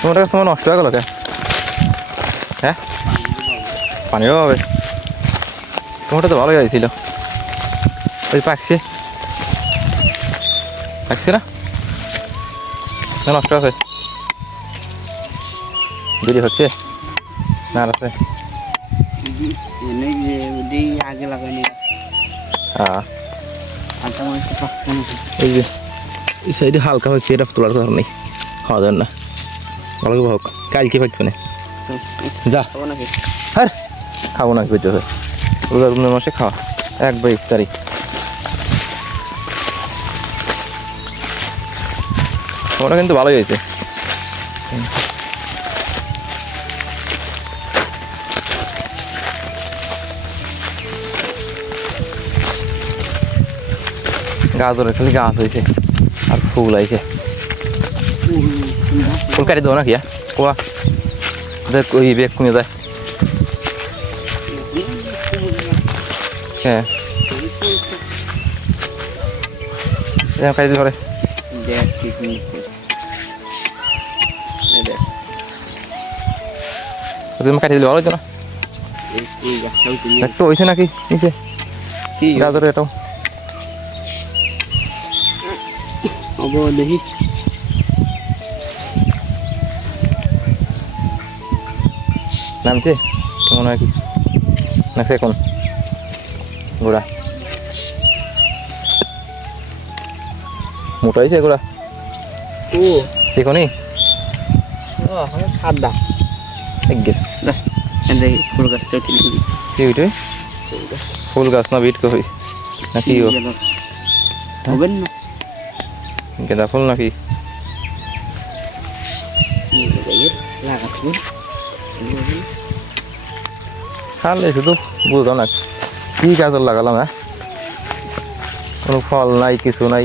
তোমার কাছে তোমার নষ্ট হয়ে গেল কে? হ্যাঁ, পানিও হবে। তোমারটা তো ভালোই হয়েছিল। ওই পাকছে পাকছে না, নষ্ট আছে, দেরি হচ্ছে না আছে। আগে লাগাইনি হ্যাঁ, এই যে এই সাইডে হালকা হচ্ছে, এটা তোলার কারণ নেই, খাওয়া যাবে না, ভালো হোক, কালকে পাকবে না। যা নাকি হ্যাঁ, খাবো না করতে হবে, রোজার মাসে খাওয়া একবার ইফতারি। ওটা কিন্তু ভালোই হয়েছে। গাজরের খালি গাছ হয়েছে আর ফুল আইছে। ফুল কাটি দেবো নাকি? কোয়া দেখ ওই বেগ কমে যায়। হ্যাঁ, কাটি দিতে পারে। কাটি দিলে ভালো হতো না? একটু হয়েছে নাকি নিচে গাজরে? এটাও দেখি নামছে মনে হয় কি নাকছে এখন গোড়া মোটা হয়েছে গোড়া। ও সেখনই সাদা ফুল গাছটা কি ওইটাই ফুল গাছ না বিট কই নাকি? হবেন না গেঁদা ফুল নাকি? খালে শুধু বুঝো না কি গাজর লাগালাম, হ্যাঁ কোনো ফল নাই কিছু নাই।